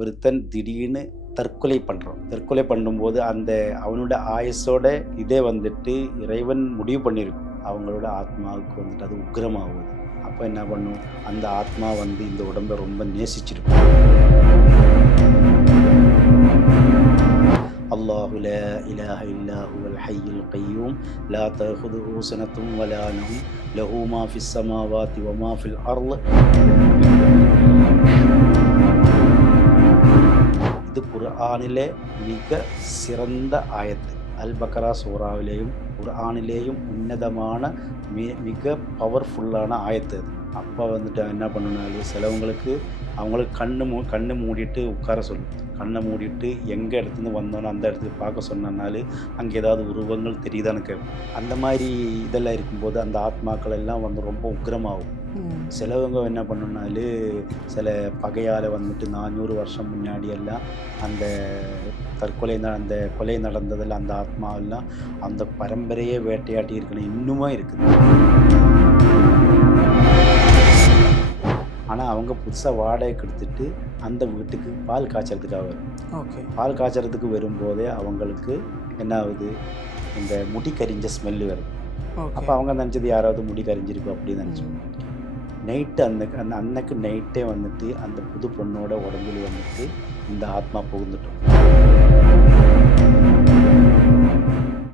ஒருத்தன் திடீர்னு தற்கொலை பண்ணுறான். தற்கொலை பண்ணும்போது அந்த அவனோட ஆயுசோட இதே வந்துட்டு இறைவன் முடிவு பண்ணியிருக்கும். அவங்களோட ஆத்மாவுக்கு வந்துட்டு அது உக்கிரமாகுது. அப்போ என்ன பண்ணும், அந்த ஆத்மா வந்து இந்த உடம்பை ரொம்ப நேசிச்சிருக்கும். அல்லாஹு லா இலாஹ இல்லா ஹுவல் ஹய்யுல் கய்யூம் லா தஅஹுதுஹு ஸனத்துன் வலா நௌம் லஹு மா ஃபிஸ் ஸமாவாதி வ மா ஃபில் அர்ள். இது குர்ஆனிலே மிக சிறந்த ஆயத்து. அல் பக்ரா சூறாவிலேயும் குர்ஆனிலேயும் உன்னதமான மிக பவர்ஃபுல்லான ஆயத்து அது. அப்போ வந்துட்டு என்ன பண்ணணும்னாலும் சிலவங்களுக்கு அவங்களுக்கு கண்ணை மூடிட்டு உட்கார சொல்லும். கண்ணை மூடிட்டு எங்கே இடத்துலேருந்து வந்தோன்னோ அந்த இடத்துக்கு பார்க்க சொன்னனாலும் அங்கே ஏதாவது உருவங்கள் தெரியுதான்னு கேட்போம். அந்த மாதிரி இதெல்லாம் இருக்கும்போது அந்த ஆத்மாக்கள் எல்லாம் வந்து ரொம்ப உக்கிரமாகும். சிலவங்க என்ன பண்ணணும்னாலும் சில பகையால் வந்துட்டு 400 வருஷம் முன்னாடி எல்லாம் அந்த அந்த கொலை நடந்ததில் அந்த ஆத்மாவெல்லாம் அந்த பரம்பரையே வேட்டையாட்டி இருக்கணும், இன்னுமே இருக்குது. ஆனால் அவங்க புதுசாக வாடகைக்கு எடுத்துட்டு அந்த வீட்டுக்கு பால் காய்ச்சறதுக்காக வரும். பால் காய்ச்சறதுக்கு வரும்போதே அவங்களுக்கு என்ன ஆகுது, இந்த முடி கரிஞ்ச ஸ்மெல்லு வருது. அப்போ அவங்க நினச்சது யாராவது முடி கரிஞ்சிருக்கும் அப்படின்னு நினச்சோம். நைட்டு அன்னைக்கு நைட்டே வந்துட்டு அந்த புது பொண்ணோட உடம்புல வந்துட்டு இந்த ஆத்மா புகுந்துட்டோம்.